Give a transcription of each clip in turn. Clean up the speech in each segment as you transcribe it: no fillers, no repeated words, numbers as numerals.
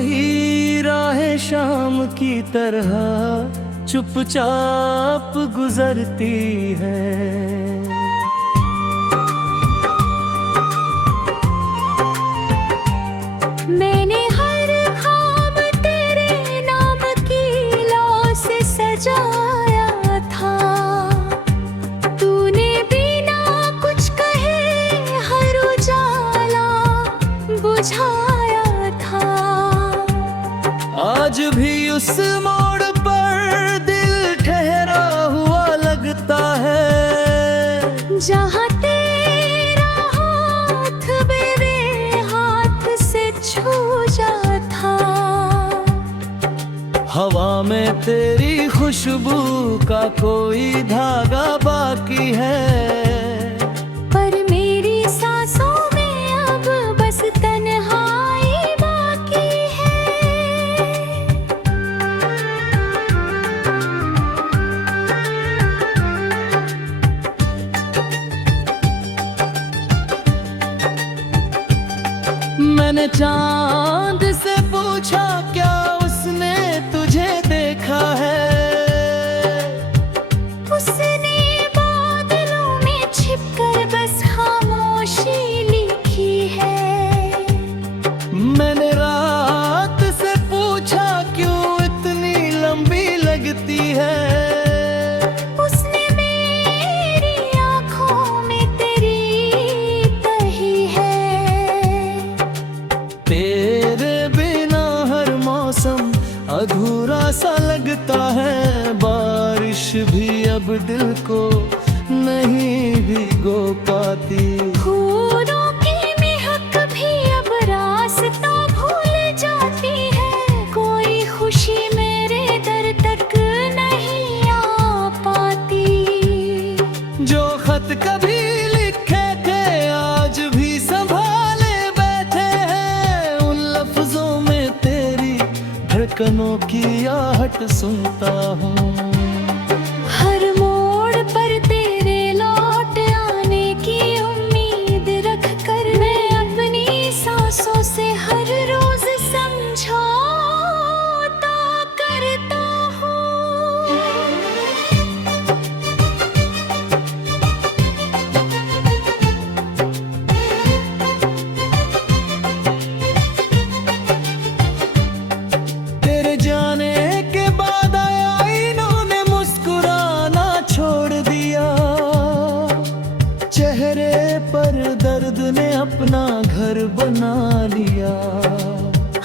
वही राहें शाम की तरह चुपचाप गुजरती है। मैंने हर खाब तेरे नाम की लौ से सजाया था, तूने बिना कुछ कहे हर उजाला बुझाया था। आज भी उस मोड़ पर दिल ठहरा हुआ लगता है, जहाँ तेरा हाथ मेरे हाथ से छू था। हवा में तेरी खुशबू का कोई धागा बाकी है, पर मेरी सांसों में अब बस तन्हाई बाकी है। मैंने चांद से पूछा क्या उसने तुझे देखा है, उसने बादलों में छिपकर बस खामोशी लिखी है। मैंने रात से पूछा क्यों इतनी लंबी लगती है, उसने मेरी आँखों में तेरी तही है। तेरे बिना हर मौसम अधूरा सा लगता है, बारिश भी अब दिल को नहीं भिगो पाती। फूलों की महक भी अब रास्ता भूल जाती है, कोई खुशी मेरे दर तक नहीं आ पाती। जो खत कभी लिखे थे आज भी संभाले बैठे हैं, उन लफ्जों में तेरी धड़कनों की आहट सुनता हूँ। हर मोड़ पर तेरे लौट आने की उम्मीद रख कर मैं अपनी सांसों से हर रोज समझौता करता हूँ। तेरे जाने के बाद आईनों ने मुस्कुराना छोड़ दिया, चेहरे पर दर्द ने अपना घर बना लिया।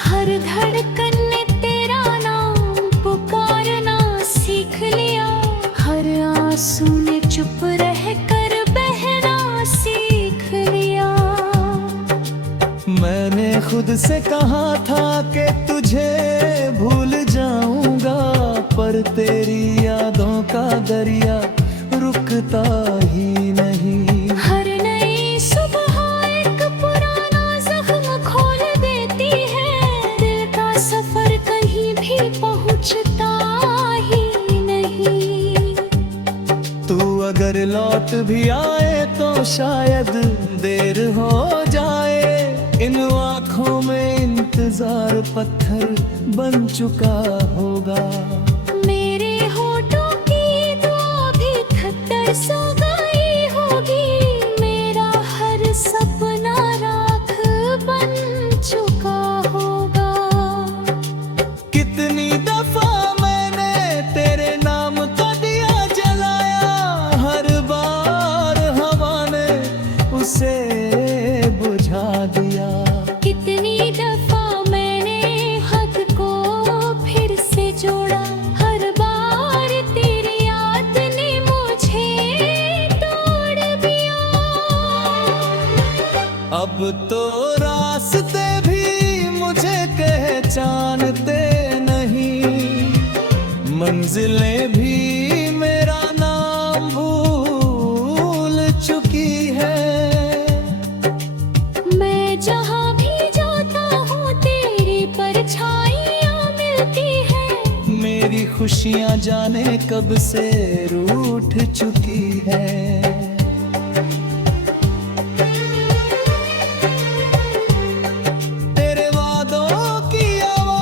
हर धड़कन ने तेरा नाम पुकारना सीख लिया, हर आंसू ने चुप रह कर बहना सीख लिया। मैंने खुद से कहा था कि तुझे भूल जाऊंगा, पर तेरी यादों का दरिया रुकता ही नहीं। हर नई सुबह एक पुराना जख्म खोल देती है, दिल का सफर कहीं भी पहुंचता ही नहीं। तू अगर लौट भी आए तो शायद देर हो जाए, इन आँखों में इंतजार पत्थर बन चुका होगा। मेरे होठों की दुआ भी खतर सा गई होगी, मेरा हर सपना राख बन चुका होगा। कितनी दफा मैंने तेरे नाम का दिया जलाया, हर बार हवा ने उसे बुझा दिया। कितनी दफा मैंने हद को फिर से जोड़ा, हर बार तेरी याद ने मुझे तोड़ दिया। अब तो रास्ते भी मुझे पहचानते नहीं, मंजिलें भी मेरा नाम भूल चुकी है। मैं जहाँ भी जाता हूँ तेरी परछाइयाँ मिलती है, मेरी खुशियाँ जाने कब से रूठ चुकी है। तेरे वादों की आवाज़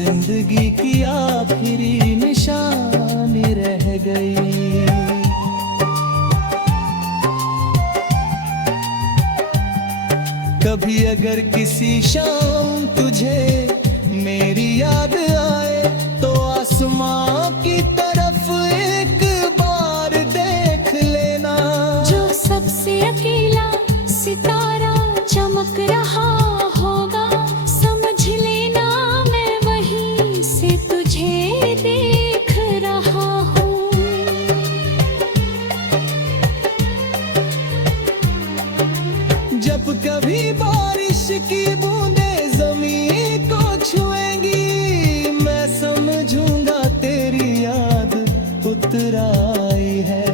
जिंदगी की आखिरी निशानी रह गई। कभी अगर किसी शाम तुझे मेरी याद आए तो आसमां की तरफ एक बार देख लेना। जो सबसे अकेला सितारा चमक रहा होगा, समझ लेना मैं वहीं से तुझे देख रहा हूँ। जब कभी बारिश की बूंदें ज़मीन को छुएंगी, मैं समझूंगा तेरी याद उतर आई है।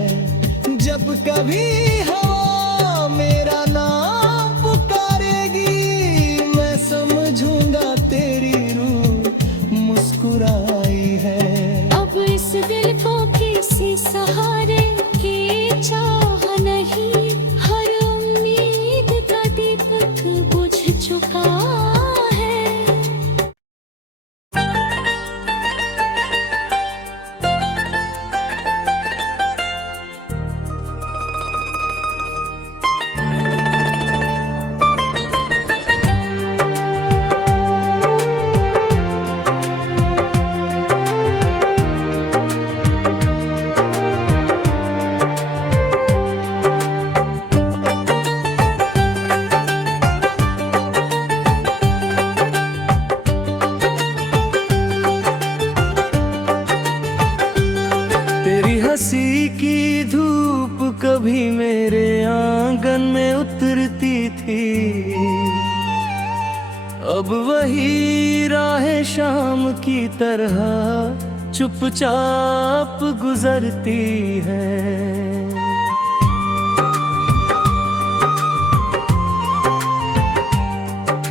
जब कभी हवा मेरा नाम पुकारेगी, मैं समझूंगा तेरी रूह मुस्कुराई है। अब इस दिल को किसी सहारे की चाह नहीं, हर उम्मीद का दीपक बुझ चुका है। तेरी हंसी की धूप कभी मेरे आंगन में उतरती थी, अब वही राहें शाम की तरह चुपचाप गुजरती है।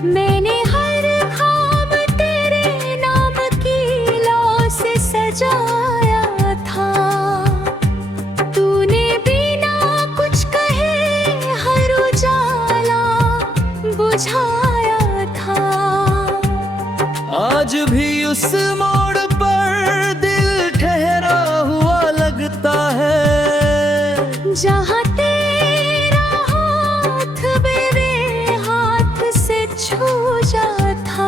मैंने हर खाम तेरे नाम की लौ से सजाया था, तूने बिना कुछ कहे हर उजाला बुझाया था। आज भी उस मोड़ पर दिल ठहरा हुआ लगता है, जहाँ तेरा हाथ मेरे हाथ से छू जाता।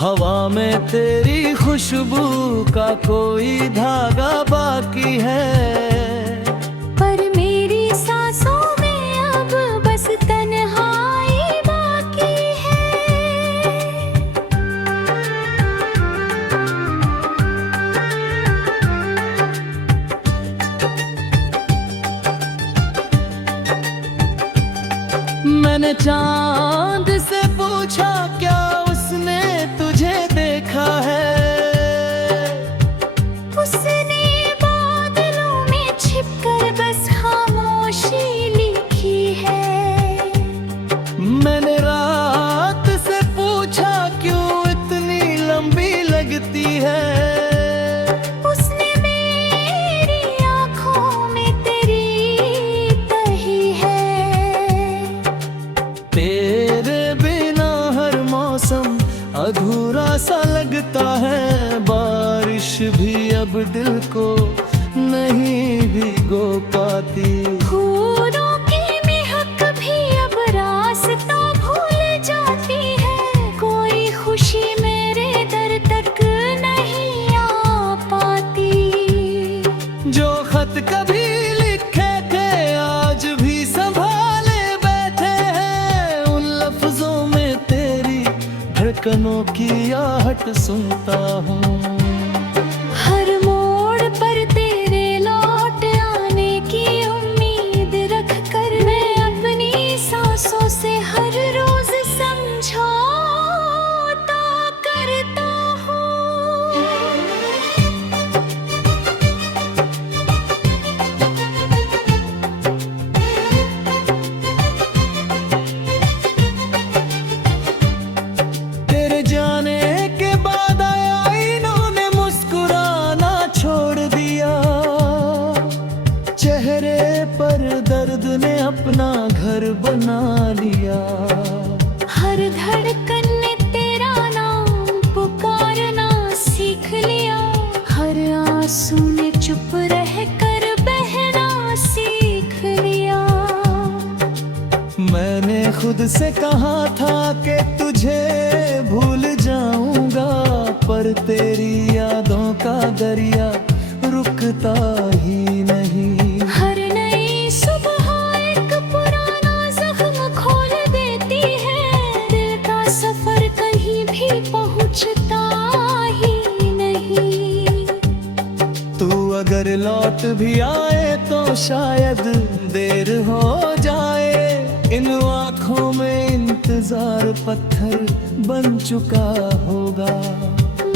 हवा में तेरी खुशबू का कोई धागा बाकी है, पर मेरी सांसों में अब बस तन्हाई बाकी है। मैंने चांद से पूछा क्या उसने तुझे देखा है, उसने बादलों में छिपकर बस खामोशी लिखी है। मैंने रात से पूछा क्यों इतनी लंबी लगती है, उसने मेरी आँखों में तेरी तही है। तेरे बिना हर मौसम अधूरा सा लगता है, बारिश भी अब दिल को नहीं भिगो पाती। फूलों की महक भी अब रास्ता भूल जाती है, कोई खुशी मेरे दर तक नहीं आ पाती। जो खत कभी लिखे थे आज भी संभाले बैठे हैं, उन लफ्जों में तेरी धड़कनों की आहट सुनता हूँ। हर मोड़ पर तेरे लौट आने की उम्मीद रख कर मैं अपनी सांसों से हर रोज समझौता करता हूँ। तेरे जाने के बाद आईनों तुझसे कहा था कि तुझे भूल जाऊंगा, पर तेरी यादों का दरिया रुकता ही नहीं। हर नई सुबह एक पुराना जख्म खोल देती है, दिल का सफर कहीं भी पहुंचता ही नहीं। तू अगर लौट भी आए तो शायद देर हो जाए, इन आँखों में इंतजार पत्थर बन चुका होगा।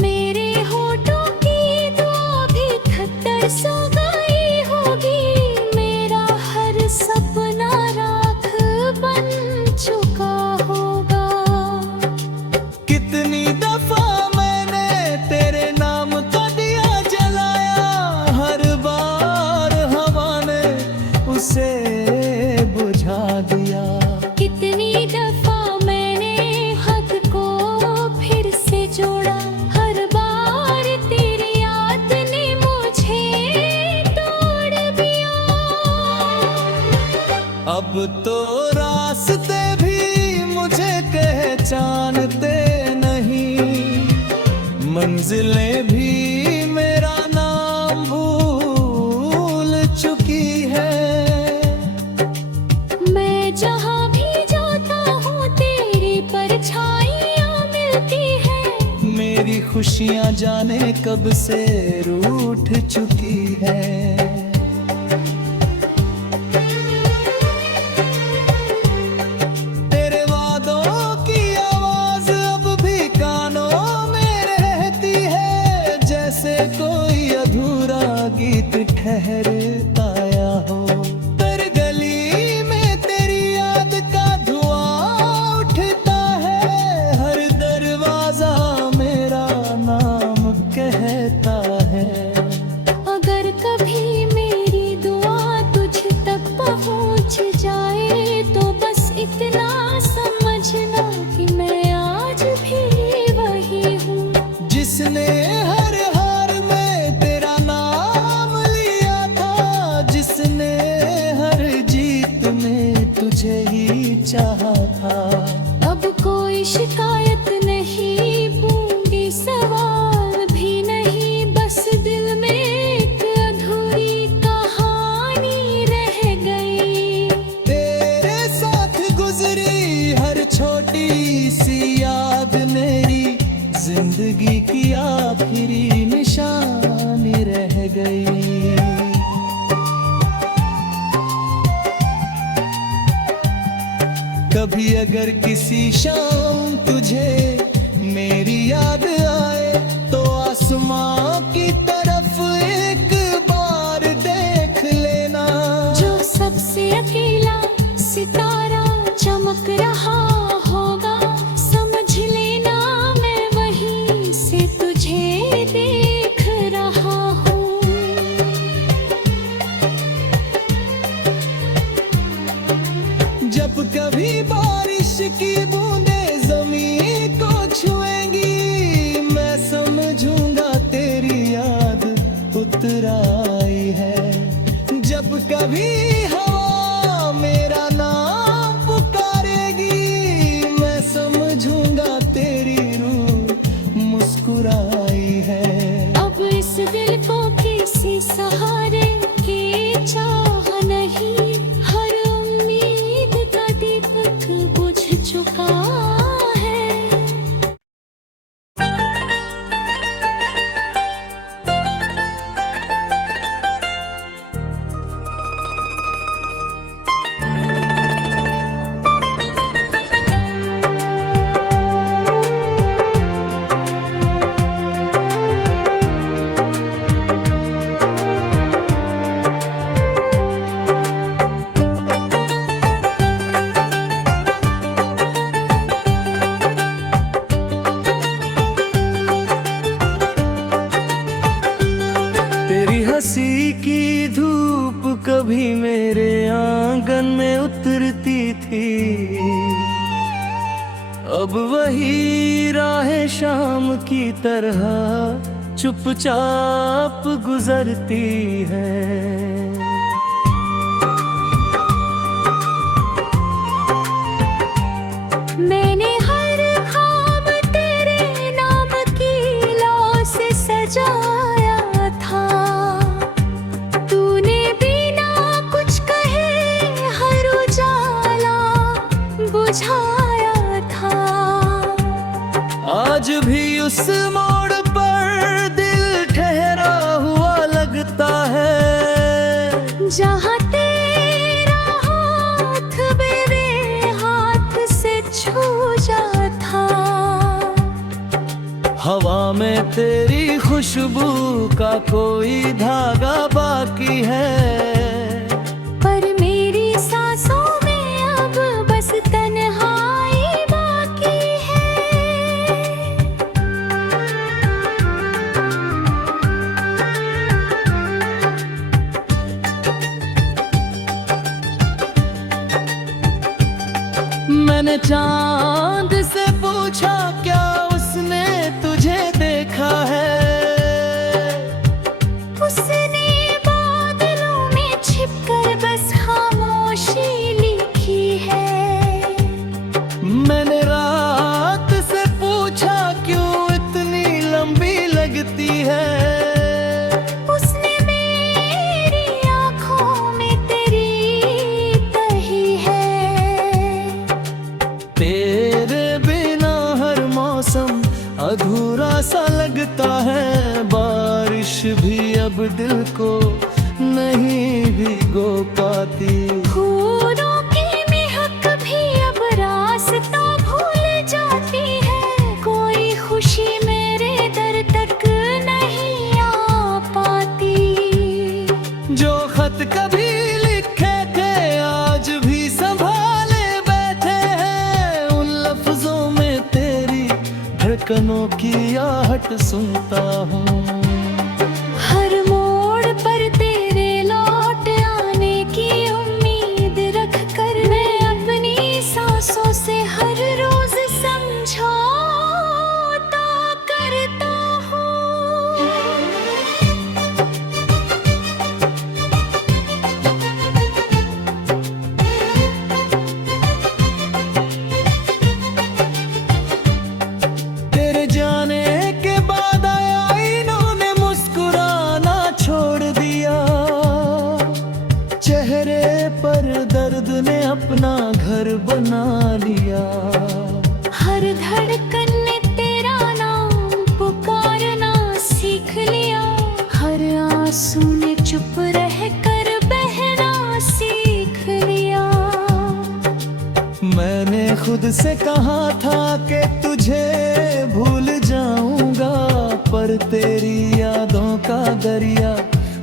मेरे होठों की दुआ भी खतर सा गई होगी, मेरा हर सपना राख बन चुका होगा। कितनी दफा मैंने तेरे नाम का दिया जलाया, हर बार हवा ने उसे बुझा दिया। कितनी दफा मैंने हाथ को फिर से जोड़ा, हर बार तेरी याद ने मुझे तोड़ दिया। अब तो रास्ते भी मुझे पहचानते नहीं, मंजिलें भी मेरा नाम भूल चुकी है। मैं जहाँ भी जाता हूँ तेरी परछाइयाँ मिलती है, मेरी खुशियाँ जाने कब से रूठ चुकी है। तेरे वादों की आवाज अब भी कानों में रहती है, जैसे कोई अधूरा गीत ठहरता आया हो। पर गली में तेरी याद का धुआं उठता है, हर दरवाजा मेरा नाम कहता है। अगर कभी मेरी दुआ तुझ तक पहुँच जाए तो बस इतना समझना कि मैं आज भी वही हूँ, जिसने हर हार में तेरा नाम लिया था, जिसने हर जीत में तुझे ही चाहा था। अब कोई शिकायत नहीं, पूंगी सवाल भी नहीं, बस दिल में एक अधूरी कहानी रह गई। तेरे साथ गुजरी हर छोटी सी याद मेरी जिंदगी की आखिरी निशानी रह गई। कभी अगर किसी शाम तुझे मेरी याद आए, तो आसमां की तरफ एक बार देख लेना। जो सबसे अकेला सितारा चमक रहा होगा, समझ लेना मैं वहीं से तुझे देख रहा हूँ। जब कभी बारिश की बूंदें जमीन को छुएंगी, मैं समझूंगा तेरी याद उतर आई है। जब कभी हवा मेरा नाम पुकारेगी, मैं समझूंगा तेरी रूह मुस्कुराई है। अब इस दिल को किसी सहारे की चाह नहीं, हर उम्मीद का दीपक बुझ चुका है। तेरी हंसी की धूप कभी मेरे आंगन में उतरती थी, अब वही राहें शाम की तरह चुपचाप गुजरती है। आज भी उस मोड़ पर दिल ठहरा हुआ लगता है, जहाँ तेरा हाथ मेरे हाथ से छू जाता। हवा में तेरी खुशबू का कोई धागा बाकी है, पर मेरी सांसों में अब बस तन्हाई बाकी है। मैंने चांद से पूछा क्या उसने तुझे देखा है, उसने बादलों में छिपकर बस खामोशी लिखी है। मैंने रात से पूछा क्यों इतनी लंबी लगती है, उसने मेरी आँखों में तेरी तही है। तेरे बिना हर मौसम अधूरा सा लगता है, बारिश भी अब दिल को नहीं भिगो पाती। फूलों की महक भी अब रास्ता भूल जाती है, कोई खुशी मेरे दर तक नहीं आ पाती। जो खत कभी लिखे थे आज भी संभाले बैठे हैं, उन लफ्जों में तेरी धड़कनों की आहट सुनता हूँ। हर मोड़ पर तेरे लौट आने की उम्मीद रख कर मैं अपनी सांसों से हर रोज समझौता करता हूँ। तेरे जाने के बाद आईनों ने मुस्कुराना छोड़ दिया, चेहरे पर दर्द ने अपना घर बना लिया। हर धड़कन ने तेरा नाम पुकारना सीख लिया, हर आंसू ने चुप रह कर बहना सीख लिया। मैंने खुद से कहा था कि तुझे भूल जाऊंगा, पर तेरी यादों का दरिया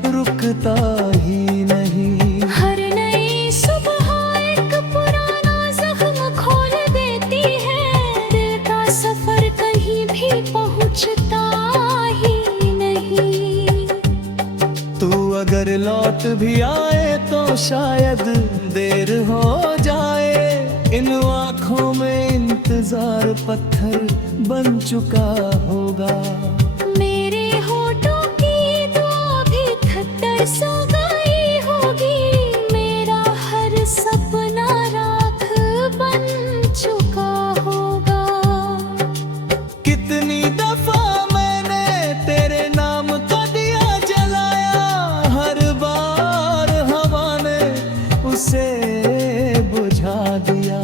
रुकता ही नहीं। हर नई सुबह एक पुराना जख्म खोल देती है, दिल का सफर कहीं भी पहुंचता ही नहीं। तू अगर लौट भी आए तो शायद देर हो जाए, इन आँखों में इंतजार पत्थर बन चुका होगा। मेरे होठों की दुआ भी खतर सा गई होगी, मेरा हर सपना राख बन चुका होगा। कितनी दफा मैंने तेरे नाम का दिया जलाया, हर बार हवा ने उसे बुझा दिया।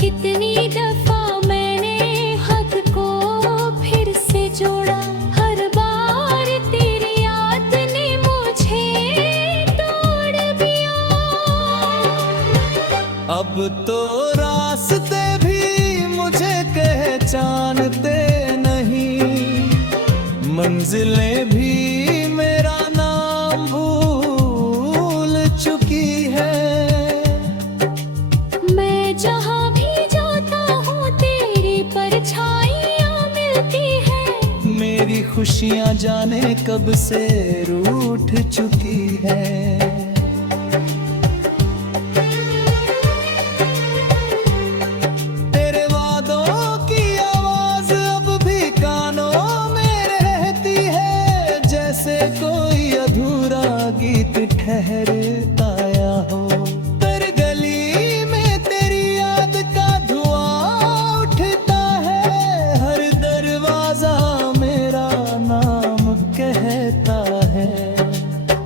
कितनी दफा मैंने हाथ को फिर से जोड़ा, हर बार तेरी याद ने मुझे तोड़ दिया। अब तो रास्ते भी मुझे पहचानते नहीं, मंजिलें भी मेरा नाम भूल चुकी है। मैं जहाँ भी जाता हूँ तेरी परछाइयाँ मिलती है, मेरी खुशियाँ जाने कब से रूठ चुकी है। तेरे वादों की आवाज अब भी कानों में रहती है, जैसे कोई अधूरा गीत ठहरता आया हो। पर गली में तेरी याद का धुआं उठता है, हर दरवाजा मेरा नाम कहता है।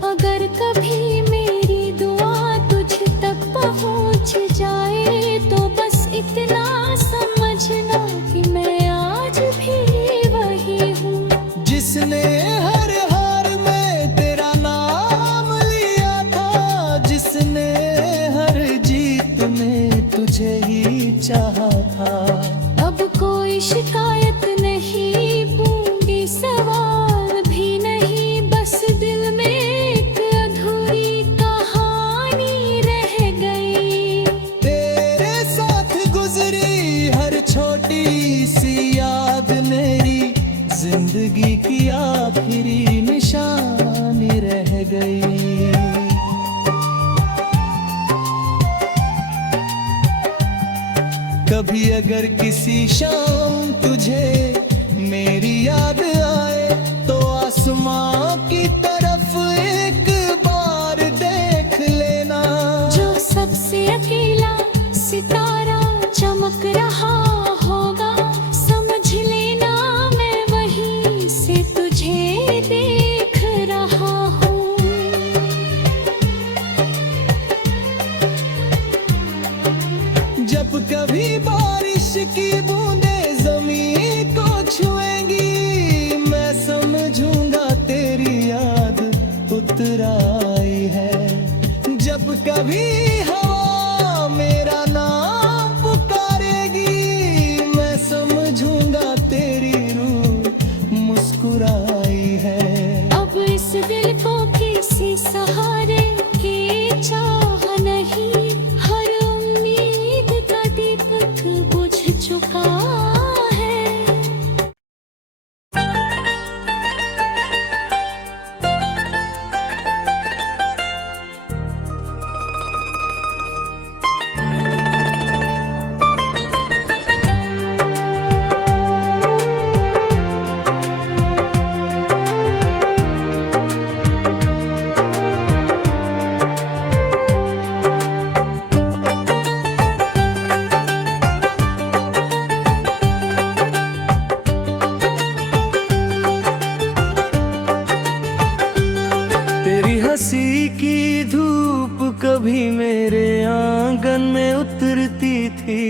अगर कभी मेरी दुआ तुझ तक पहुँच जाए तो बस इतना समझना कि मैं आज भी जिंदगी की आखिरी निशानी रह गई। कभी अगर किसी शाम तुझे मेरी याद आए तो आसमां की तरफ एक बार देख लेना। जो सबसे अकेला सितारा चमक रहा होगा, समझ लेना मैं वहीं से तुझे देख रहा हूँ। जब कभी बारिश की बूंदें ज़मीन को छुएंगी, मैं समझूंगा तेरी याद उतर आई है। जब कभी हवा मेरा नाम पुकारेगी, मैं समझूंगा तेरी रूह मुस्कुराई है। अब इस दिल को किसी सहारे की चाह नहीं, हर उम्मीद का दीपक बुझ चुका है। तेरी हंसी की धूप कभी मेरे आंगन में उतरती थी,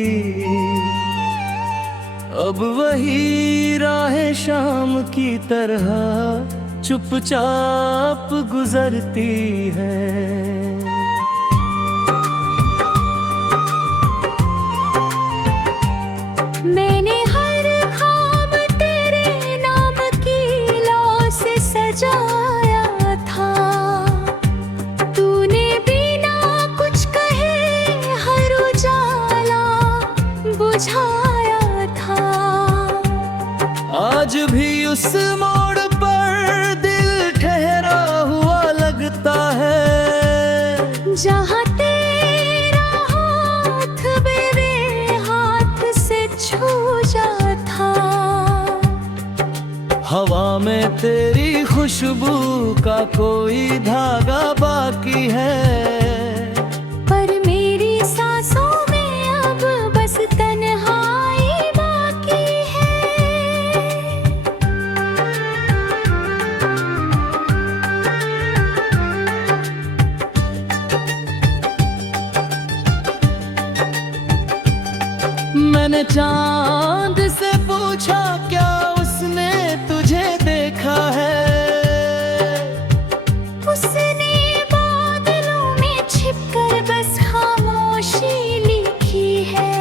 अब वही राहें शाम की तरह चुपचाप गुजरती है। मैंने हर ख्वाब तेरे नाम की लौ से सजाया था, तूने बिना कुछ कहे हर उजाला बुझाया था। आज भी उस मोड़ पर दिल ठहरा हुआ लगता है, जहाँ तेरा हाथ मेरे हाथ से छू जाता। हवा में तेरी खुशबू का कोई धागा बाकी है, पर मेरी सांसों में अब बस तन्हाई बाकी है। मैंने चांद से पूछा क्या उसने तुझे देखा है, उसने बादलों में छिपकर बस खामोशी लिखी है।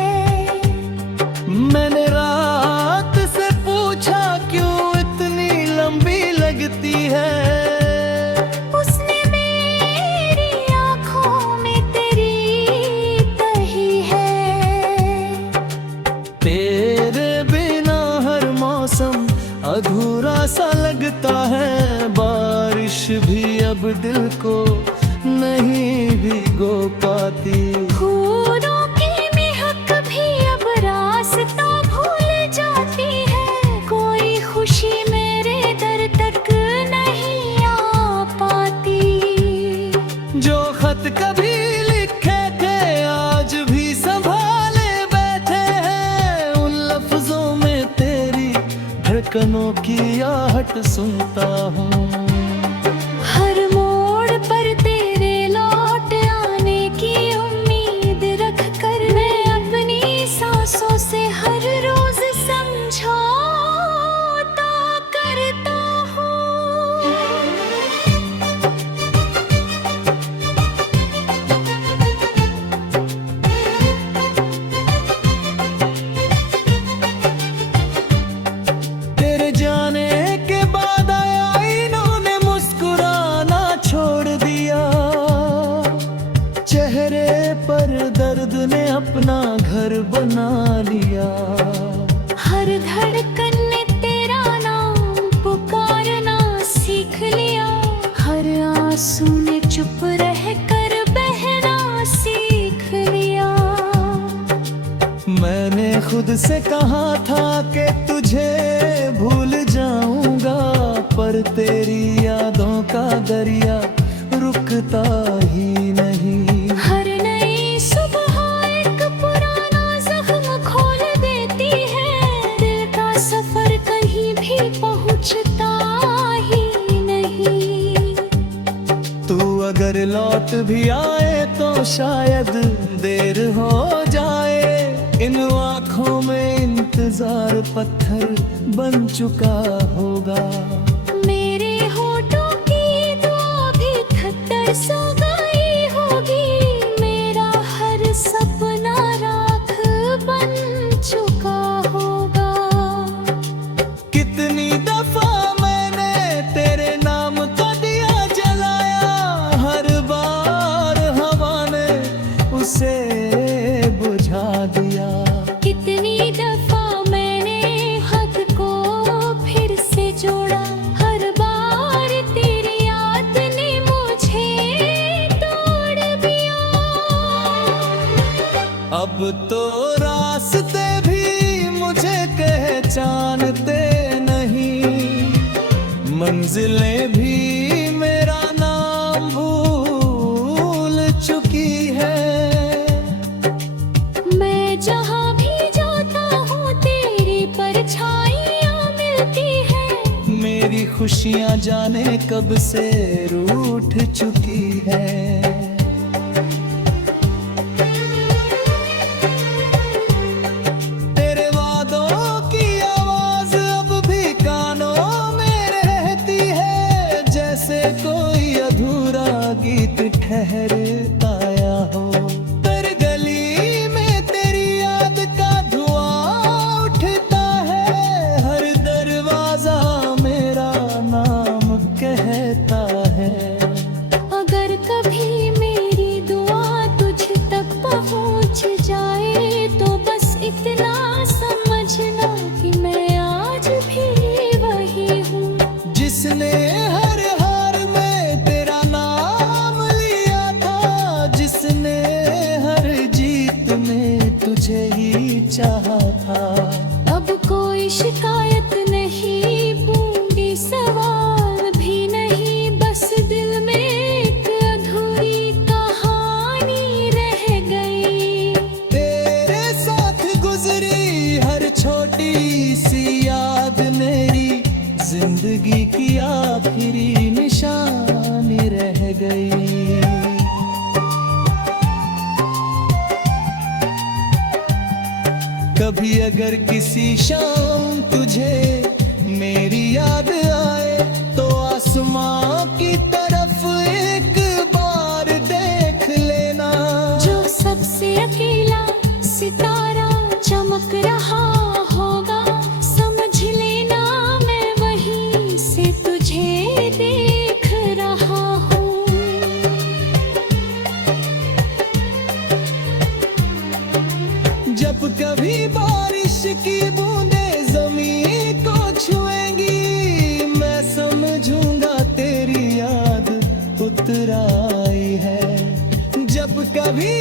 मैंने रात से पूछा क्यों इतनी लंबी लगती है, उसने मेरी आँखों में तेरी तही है। तेरे बिना हर मौसम अधूरा सा लगता है, बारिश भी अब दिल को नहीं भिगो पाती। फूलों की महक भी अब रास्ता भूल जाती है, कोई खुशी मेरे दर तक नहीं आ पाती। जो खत कभी लिखे थे आज भी संभाले बैठे हैं, उन लफ्जों में तेरी धड़कनों की आहट सुनता हूँ। हर मोड़ पर तेरे लौट आने की उम्मीद रख कर मैं अपनी सांसों से हर रोज समझौता करता हूँ। तेरे जाने के बाद आईनों सफर कहीं भी पहुंचता ही नहीं। तू अगर लौट भी आए तो शायद देर हो जाए। इन आँखों में इंतजार पत्थर बन चुका होगा। मेरे होठों की दुआ भी खतर सो गई होगी। मेरा हर सपना राख बन चुका होगा। कितनी दफा मैंने तेरे नाम का दिया जलाया, हर बार हवा ने उसे बुझा दिया। कितनी दफा मैंने हाथ को फिर से जोड़ा, हर बार तेरी याद ने मुझे तोड़ दिया। अब तो रास्ते भी मुझे पहचानते नहीं, मंजिलें भी मेरा नाम भूल चुकी है। मैं जहाँ भी जाता हूँ तेरी परछाइयाँ मिलती है। मेरी खुशियाँ जाने कब से रूठ चुकी है। तेरे वादों की आवाज अब भी कानों में रहती है, जैसे कोई अधूरा गीत ठहरता आया हो। पर गली में तेरी याद का धुआं उठता है, हर दरवाजा मेरा नाम कहता है। अगर कभी मेरी दुआ तुझ तक पहुँच जाए तो बस इतना समझना कि मैं आज भी वही हूँ जिसने हर हार में तेरा नाम लिया था, जिसने हर जीत में तुझे ही चाहा था। अब कोई शिकायत नहीं, पूरी सवाल भी नहीं, बस दिल में एक अधूरी कहानी रह गई। तेरे साथ गुजरी हर छोटी सी याद मेरी जिंदगी की आखिरी निशानी रह गई। कभी अगर किसी शाम तुझे मेरी याद आए तो आसमां की तरफ एक बार देख लेना। जो सबसे अकेला सितारा चमक रहा होगा, समझ लेना मैं वहीं से तुझे देख रहा हूँ। जब कभी बारिश की बूंदें ज़मीन को छुएंगी, मैं समझूंगा तेरी याद उतर आई है। जब कभी